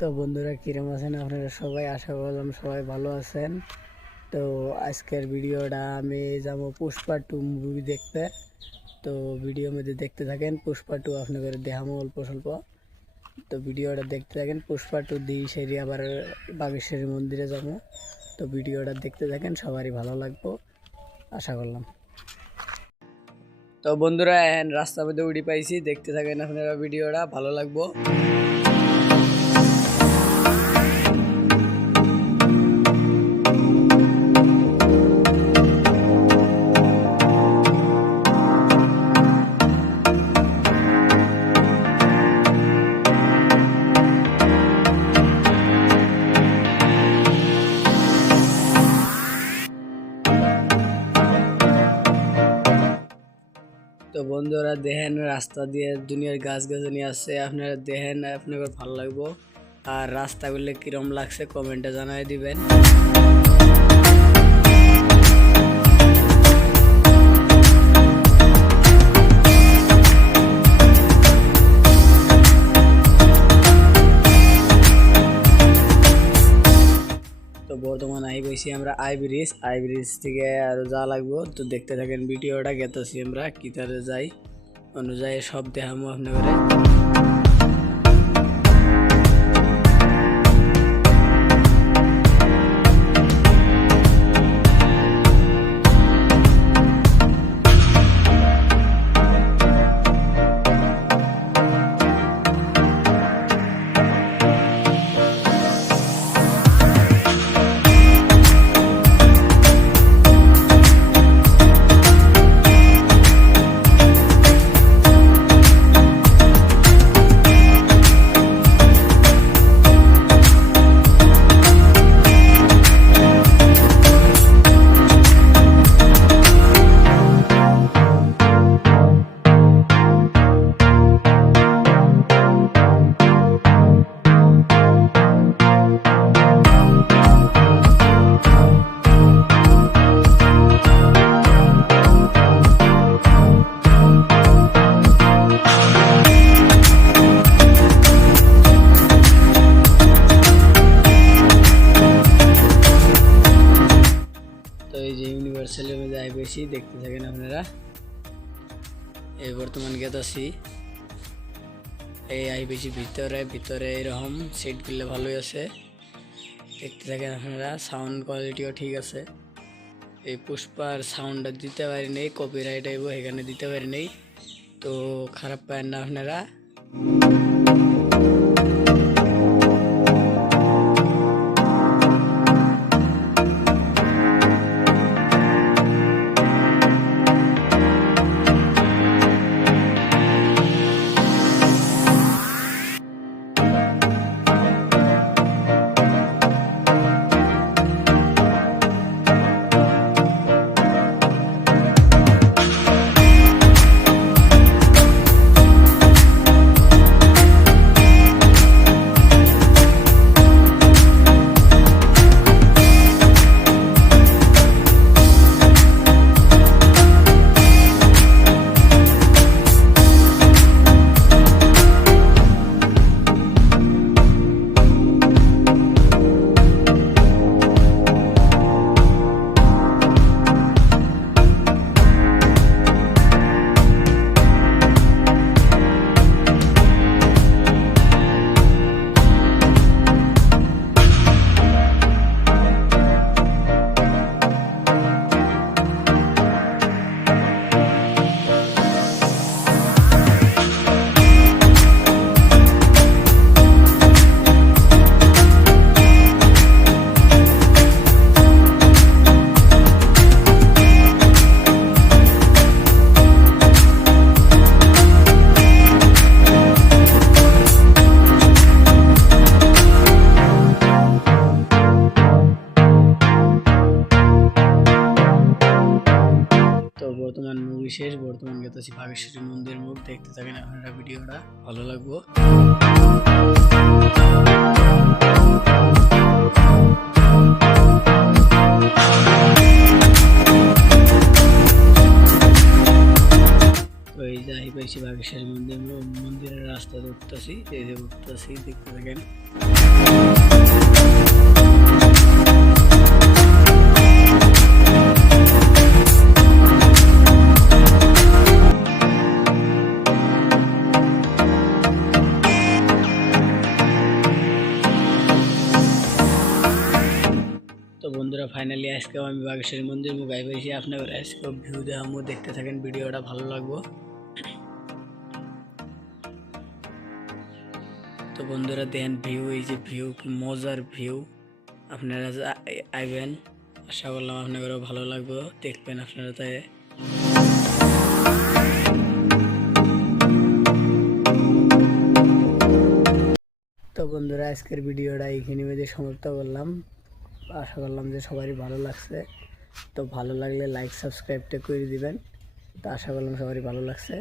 তো বন্ধুরা কিরম আছেন আপনারা সবাই? আশা করলাম সবাই ভালো আছেন। তো আজকের ভিডিওটা আমি যাব পুষ্পা 2 মুভি দেখতে। তো ভিডিওর মধ্যে দেখতে থাকেন। পুষ্পা 2 আপনাদের দেখামো অল্প স্বল্প। তো ভিডিওটা দেখতে থাকেন। পুষ্পা 2 দিই সেরি আবার বাগেশ্বরী মন্দিরে যাব। তো ভিডিওটা দেখতে থাকেন, সবারই ভালো লাগবে আশা করলাম। তো বন্ধুরা এখন রাস্তার মধ্যে উঠি পাইছি, দেখতে থাকেন আপনারা, ভিডিওটা ভালো লাগবে। তো বন্ধুরা দেখেন রাস্তা দিয়ে দুনিয়ার গাছ গাছালি আছে, আপনারা দেখেন, আপনাদের ভালো লাগবো। আর রাস্তাগুলো কিরম লাগছে কমেন্টে জানাই দিবেন। তো বর্তমান আই গেছি আমরা আই ব্রিজ থেকে আরো যা লাগবো। তো দেখতে থাকেন ভিডিওটা, গেতেছি আমরা কিতারে যাই অনুযায়ী সব দেখামো আপনাদের। তো এই যে ইউনিভার্সালের মধ্যে আই বেশি, দেখতে থাকেন আপনারা। এই বর্তমান গেতাছি এই আই বেশি ভিতরে এরকম সিটগুলো ভালোই আছে, দেখতে থাকেন আপনারা। সাউন্ড কোয়ালিটিও ঠিক আছে। এই পুষ্পার সাউন্ডটা দিতে পারি নেই, কপিরাইট আইব, এখানে দিতে পারি নেই, তো খারাপ পায় না আপনারা। বর্তমান মুভি শেষ, বর্তমান গেতেছি বাগেশ্বরী মন্দির মুখ, দেখতে থাকেন আপনারা, ভিডিওটা ভালো লাগবো। তো এই যে পাইছি বাগেশ্বরী মন্দিরের রাস্তা উঠতেছি, এই যে উঠতেছি দেখতে থাকেন। তো বন্ধুরা ফাইনালি আজকেও আমি বাগেশ্বরী মন্দির গাই পেয়েছি, আপনার আজকেও ভিউ দেখামো, দেখতে থাকেন, ভিডিওটা ভালো লাগবো। তো বন্ধুরা দেখেন ভিউ, এই যে ভিউ, কি মজার ভিউ, আপনারা আইবেন, আশা করলাম আপনাদেরও ভালো লাগবে, দেখবেন আপনারা। তাই তো বন্ধুরা আজকের ভিডিওটা এইখানে মধ্যে সমাপ্ত করলাম, আশা করলাম যে সবারই ভালো লাগছে। তো ভালো লাগলে লাইক সাবস্ক্রাইবটা করে দিবেন। তো আশা করলাম সবারই ভালো লাগছে।